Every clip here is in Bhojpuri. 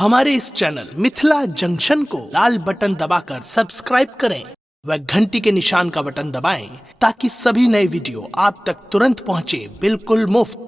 हमारे इस चैनल मिथिला जंक्शन को लाल बटन दबाकर सब्सक्राइब करें व घंटी के निशान का बटन दबाएं ताकि सभी नए वीडियो आप तक तुरंत पहुंचे बिल्कुल मुफ्त।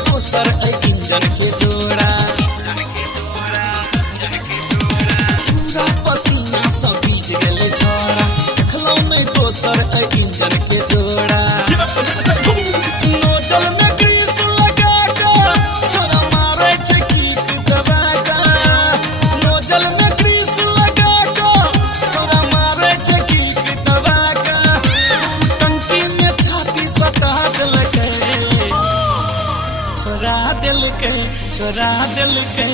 इंजन के जोड़ा पूरा पसीना सब भीग गेले छोरा देखलो नहीं दोसर इंजन के जोड़ा नोजल में ग्रीस लगा के छोरा मारे छे किक दबा के नोजल में ग्रीस लगा के छोरा मारे छे किक दबा के टंकी में छाती सटा देलके छोरा दिल के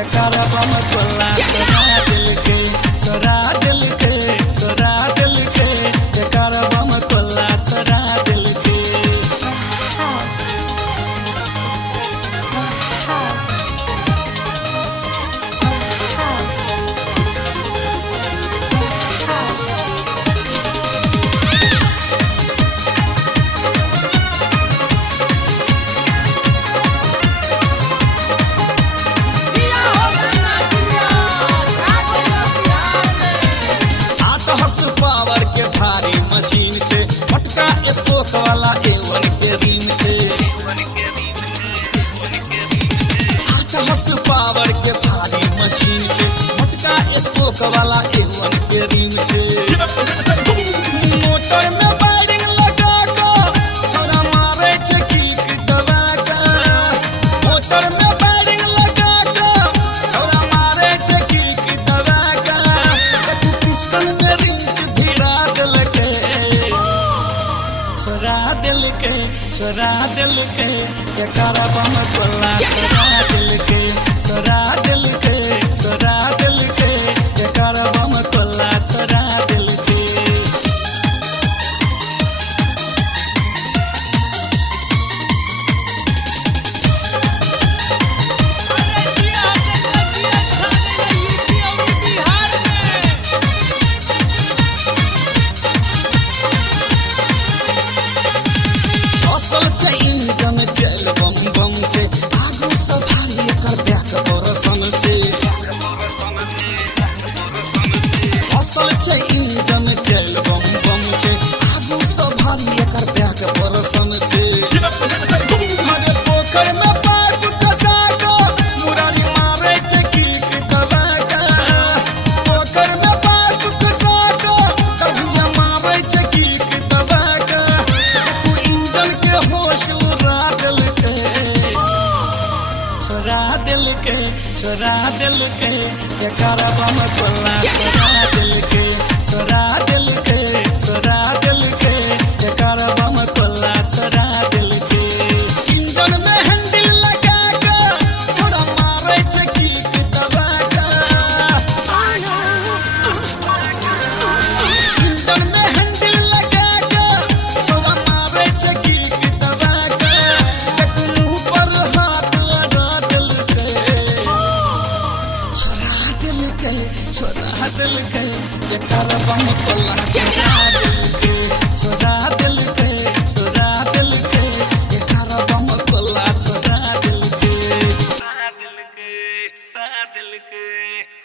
एकर बम कोला छोरा दिल के एकर बम कोला छोरा दिल के स्पोक वाला A1 के रिम छे पावर के भारी मशीन छे मोटका स्पोक वाला A1 के रिम छे मोटर में वायरिंग लगा के छोरा मारे छे किक दबा के मोटर में वायरिंग लगा के छोरा मारे छे किक दबा के पिस्टन में रिंच भिड़ा देलके छोरा दिल के एकर बम कोला छोरा दिल के एकर बम कोला छोरा दिल के इंजन चल बम बम छे आगू सब भारी एकर बैक बरसन छे असल छे इंजन चल बम बम छे आगू सब भारी एकर बैक बरसन छे हरे पोखर में पाइप फंसा के मुरारी मारे छे किक दबा के पोखर में पाइप फंसा के कभिया मारे छे किक दबा के इंजन के होश छोरा दिल के एकर बम कोला छोरा दिल के एकर बम कोला छोरा दिल के इंजन में हैंडल लगा के छोरा मारे छे किक दबा के इंजन में हैंडल लगा के छोरा मारे छे किक दबा के मुंह पर हाथ लगा देलके छोरा दिल के एकर बम कोला छोरा दिल के एकर बम कोला दिल के